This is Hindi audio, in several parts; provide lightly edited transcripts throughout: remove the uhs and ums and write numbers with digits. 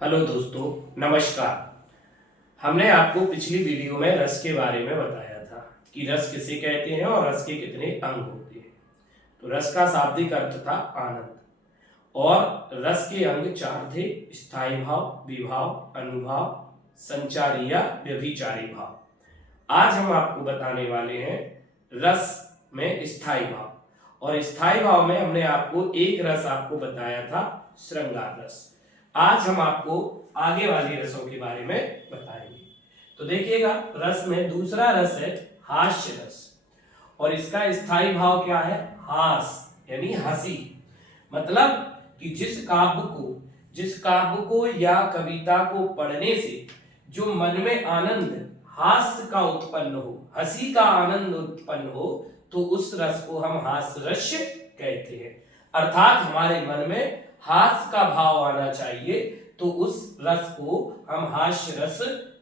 हेलो दोस्तों, नमस्कार। हमने आपको पिछली वीडियो में रस के बारे में बताया था कि रस किसे कहते हैं और रस के कितने अंग होते हैं। तो रस का शाब्दिक अर्थ था आनंद और रस के अंग चार थे: स्थायी भाव, विभाव, अनुभाव, संचारी या व्यभिचारी भाव। आज हम आपको बताने वाले हैं रस में स्थायी भाव। और स्थायी भाव में हमने आपको एक रस आपको बताया था, श्रृंगार रस। आज हम आपको आगे वाली रसों के बारे में बताएंगे। तो देखिएगा, रस में दूसरा रस है हास्य रस और इसका स्थायी भाव क्या है? हास यानी हंसी। मतलब कि जिस काव्य को या कविता को पढ़ने से जो मन में आनंद, हास्य का उत्पन्न हो, हंसी का आनंद उत्पन्न हो, तो उस रस को हम हास्य रस कहते हैं। अर्थात हमारे मन में हास्य का भाव आना चाहिए, तो उस रस को हम हास्य रस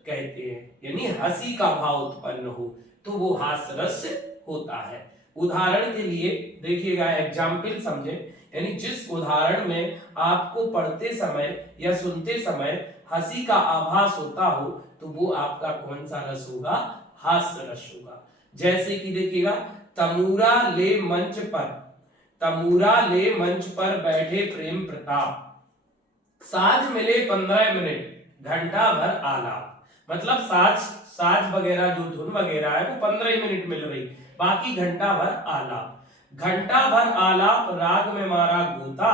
कहते हैं। यानी हंसी का भाव उत्पन्न हो तो वो हास्य रस होता है। उदाहरण के लिए देखिएगा, एग्जाम्पल समझे। यानी जिस उदाहरण में आपको पढ़ते समय या सुनते समय हंसी का आभास होता हो, तो वो आपका कौन सा रस होगा? हास्य रस होगा। जैसे कि देखिएगा, तमूरा ले मंच पर बैठे प्रेम प्रताप, साज मिले 15 मिनट, घंटा भर आलाप। मतलब साज वगैरह जो धुन वगैरह है वो 15 मिनट मिल रही, बाकी घंटा भर आलाप। घंटा भर आलाप राग में मारा गोता,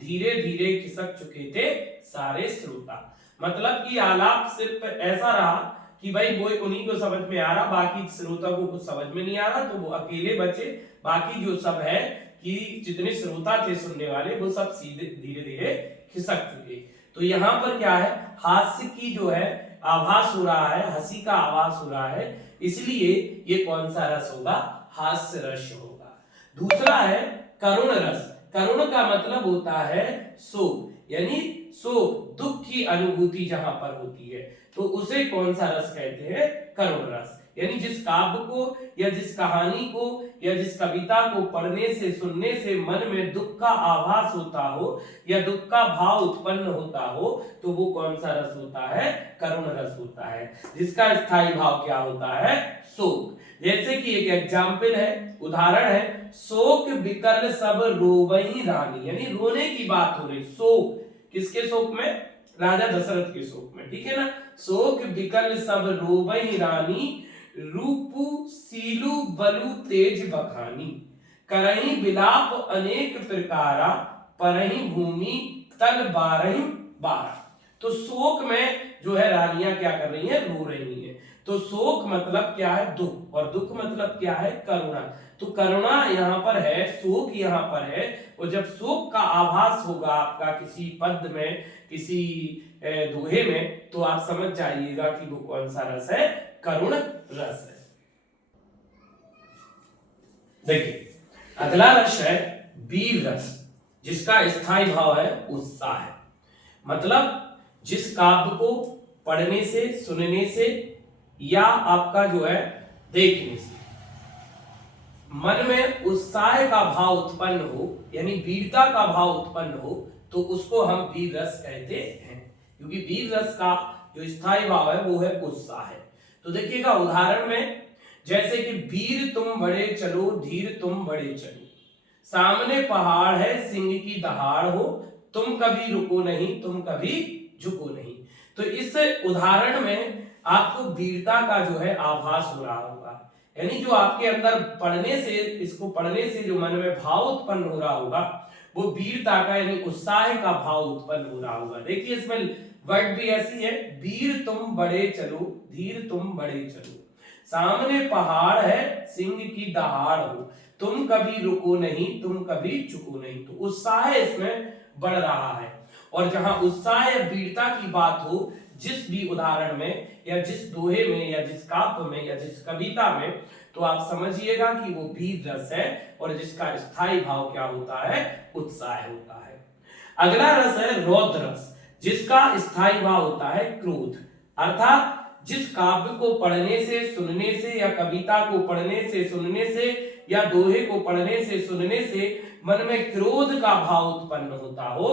धीरे धीरे खिसक चुके थे सारे श्रोता। मतलब कि आलाप सिर्फ ऐसा रहा कि भाई वो उन्हीं को समझ में आ रहा, बाकी श्रोता को कुछ समझ में नहीं आ रहा, तो वो अकेले बचे। बाकी जो सब है कि जितने श्रोता थे सुनने वाले, वो सब सीधे धीरे धीरे खिसक चुके। तो यहाँ पर क्या है? हास्य की जो है आभास हो रहा है, हंसी का आभास हो रहा है, इसलिए ये कौन सा रस होगा? हास्य रस होगा। दूसरा है करुण रस। करुण का मतलब होता है शोक, यानी शोक, दुख की अनुभूति जहां पर होती है, तो उसे कौन सा रस कहते हैं? करुण रस। यानी जिस काव्य को या जिस कहानी को या जिस कविता को पढ़ने से, सुनने से मन में दुख का आभास होता हो या दुख का भाव उत्पन्न होता हो, तो वो कौन सा रस होता है? करुण रस होता है, जिसका स्थायी भाव क्या होता है? शोक। जैसे कि एक एग्जाम्पल है, उदाहरण है, शोक बिकल सब रोवई रानी। यानी रोने की बात हो रही। शोक किसके शोक में? राजा दशरथ के शोक में, ठीक है ना। शोक बिकल सब रोवई रानी, रूपु सीलु बलु तेज बखानी, करही विलाप अनेक प्रकारा, परही भूमि तल बारही बारा। तो शोक में जो है रानियां क्या कर रही हैं? रो रही हैं। तो शोक मतलब क्या है? दुख, और दुख मतलब क्या है? करुणा। तो करुणा यहाँ पर है, शोक यहाँ पर है। और जब शोक का आभास होगा आपका किसी पद में, किसी दोहे में, तो आप समझ जाइएगा कि वो कौन सा रस है? करुण रस है। देखिए, अगला रस है वीर रस, जिसका स्थायी भाव है उत्साह। मतलब जिस काव्य को पढ़ने से, सुनने से या आपका जो है देखने से मन में उत्साह का भाव उत्पन्न हो, यानी वीरता का भाव उत्पन्न हो, तो उसको हम वीर रस कहते हैं। क्योंकि वीर रस का जो स्थायी भाव है वो है उत्साह है। तो देखिएगा उदाहरण में, जैसे कि वीर तुम बड़े चलो, धीर तुम बड़े चलो, सामने पहाड़ है सिंह की दहाड़ हो, तुम कभी रुको नहीं, तुम कभी झुको नहीं। तो इस उदाहरण में आपको वीरता का जो है आभास हो रहा होगा। यानी जो आपके अंदर पढ़ने से, इसको पढ़ने से जो मन में भाव उत्पन्न हो रहा होगा, वो वीरता का यानी उत्साह का भाव उत्पन्न हो रहा होगा। देखिए इसमें वर्ड भी ऐसी है, वीर तुम बड़े चलो, धीर तुम बड़े चलो, सामने पहाड़ है सिंह की दहाड़ हो, तुम कभी रुको नहीं, तुम कभी झुको नहीं। तो उत्साह इसमें बढ़ रहा है। और जहां उत्साह या वीरता की बात हो, जिस भी उदाहरण में या जिस दोहे में या जिस काव्य में या जिस कविता में, तो आप समझिएगा कि वो वीर रस है, और जिसका स्थायी भाव क्या होता है? उत्साह होता है। अगला रस है रौद्र रस, जिसका स्थायी भाव होता है क्रोध। अर्थात जिस काव्य को पढ़ने से, सुनने से या कविता को पढ़ने से, सुनने से या दोहे को पढ़ने से, सुनने से मन में क्रोध का भाव उत्पन्न होता हो,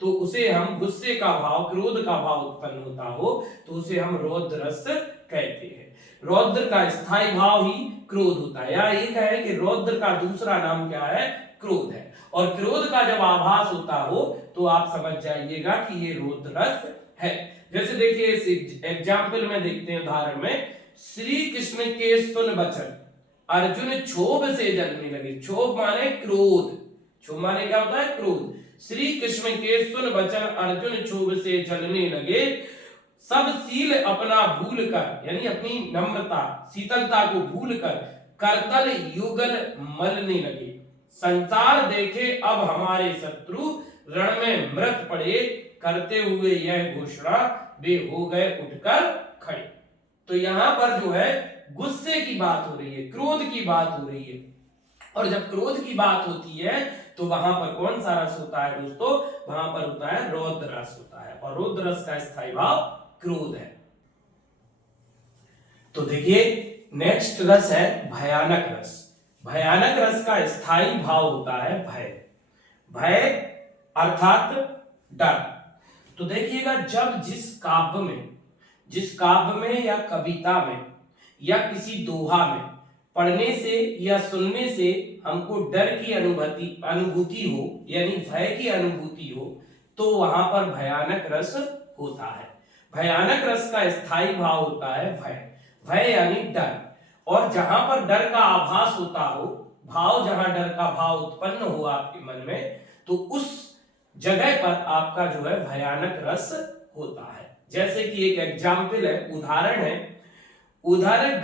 तो तो उसे हम गुस्से का भाव, क्रोध का भाव उत्पन्न होता हो तो उसे हम रौद्र रस कहते हैं। रौद्र का स्थायी भाव ही क्रोध होता है, या एक है कि रौद्र का दूसरा नाम क्या है, क्रोध है। और क्रोध का जब आभास होता हो तो आप समझ जाइएगा कि ये रौद्र रस है। जैसे देखिए इस एग्जाम्पल में देखते हैं, उदाहरण में, श्री कृष्ण के सुन बचन अर्जुन क्षोभ से जलने लगे। क्षोभ माने क्रोध, क्षोभ माने क्या होता है, क्रोध। श्री कृष्ण के सुन वचन अर्जुन क्षोभ से जलने लगे, सब सील अपना भूल कर, यानी अपनी नम्रता शीतलता को भूल कर करतल युगल मलने लगे। संसार देखे अब हमारे शत्रु, रण में मृत पड़े, करते हुए यह घोषणा वे हो गए उठकर खड़े। तो यहां पर जो है गुस्से की बात हो रही है, क्रोध की बात हो रही है। और जब क्रोध की बात होती है तो वहां पर कौन सा रस होता है दोस्तों, वहां पर होता है रौद्र रस होता है, और रौद्र रस का स्थायी भाव क्रोध है। तो देखिए नेक्स्ट रस है भयानक रस। भयानक रस का स्थायी भाव होता है भय। भय अर्थात डर। तो देखिएगा, जब जिस काव्य में या कविता में या किसी दोहा में पढ़ने से या सुनने से हमको डर की अनुभूति हो, यानी भय की अनुभूति हो, तो वहां पर भयानक रस होता है। भयानक रस का स्थायी भाव होता है भय। भय यानी डर। और जहां पर डर का आभास होता हो, जहां डर का भाव उत्पन्न हो आपके मन में, तो उस जगह पर आपका जो है भयानक रस होता है। जैसे कि एक एग्जाम्पल है, उदाहरण है, उधर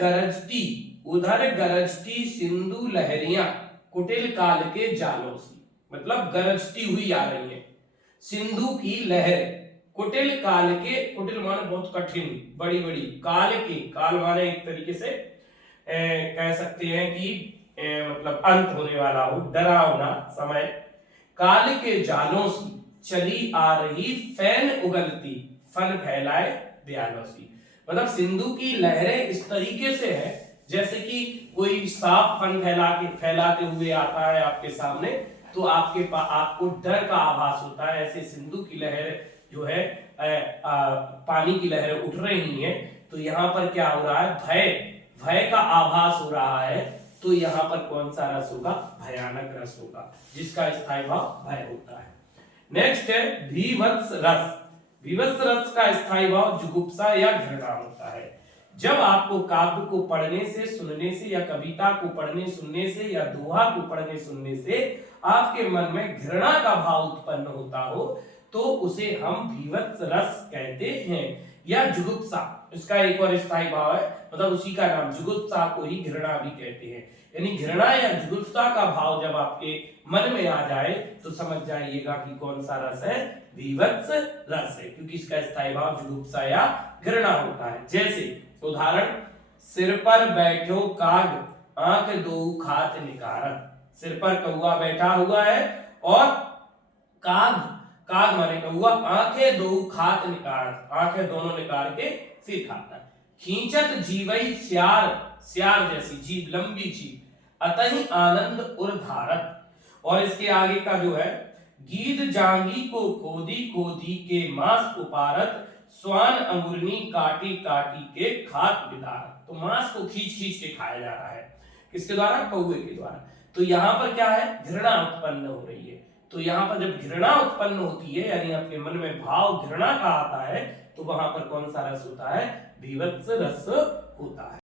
गरजती सिंधु लहरियां कुटिल काल के जालों सी। मतलब गरजती हुई आ रही है सिंधु की लहर, कुटिल काल के, कुटिल माने बहुत कठिन, बड़ी बड़ी, काल माने एक तरीके से कह सकते हैं कि मतलब अंत होने वाला हो, डरावना समय। काल के जालों से चली आ रही फैन उगलती, फन फैलाए दयालों सी। मतलब सिंधु की लहरें इस तरीके से है जैसे कि कोई सांप फन फैलाते हुए आता है आपके सामने, तो आपको डर का आभास होता है। ऐसे सिंधु की लहर जो है पानी की लहरें उठ रही हैं, तो यहाँ पर क्या हो रहा है, भय का आभास हो रहा है। तो यहाँ पर कौन सा रस होगा, भयानक रस होगा, जिसका स्थायी भाव भय होता है। नेक्स्ट है भीभत्स रस। भीभत्स रस का स्थायी भाव जुगुप्सा या घृणा होता है। जब आपको काव्य को पढ़ने से, सुनने से, या कविता को पढ़ने सुनने से, या दोहा को पढ़ने सुनने से आपके मन में घृणा का भाव उत्पन्न होता हो, तो उसे हम भीभत्स रस कहते हैं। या जुगुप्सा, इसका एक और स्थायी भाव है, मतलब उसी का नाम, जुगुप्सा को ही घृणा भी कहते हैं। यानी घृणा या जुगुप्सा का भाव जब आपके मन में आ जाए तो समझ जाइएगा कि कौन सा रस है, भीभत्स रस है, क्योंकि इसका स्थायी भाव जुगुप्सा या घृणा होता है। जैसे उदाहरण, सिर पर बैठो काग, आंख दो खात निकारत। सिर पर कौआ बैठा हुआ है और काग माने कौआ, आंखें दो खात निकारत, आंखें दोनों निकाल के फिर खाता है। खींचत जीवई स्यार जैसी जीभ, लंबी जीभ, अतहि आनंद उर धारत। और इसके आगे का जो है, गीद जांगी को खोदी के मांस उपारत, स्वान अंगुरनी काटी के खात विदारत। तो मांस को खींच के खाया जा रहा है, किसके द्वारा, कौवे के द्वारा। तो यहाँ पर क्या है, घृणा उत्पन्न हो रही है। तो यहाँ पर जब घृणा उत्पन्न होती है, यानी आपके मन में भाव घृणा का आता है, तो वहां पर कौन सा रस होता है, भीभत्स रस होता है।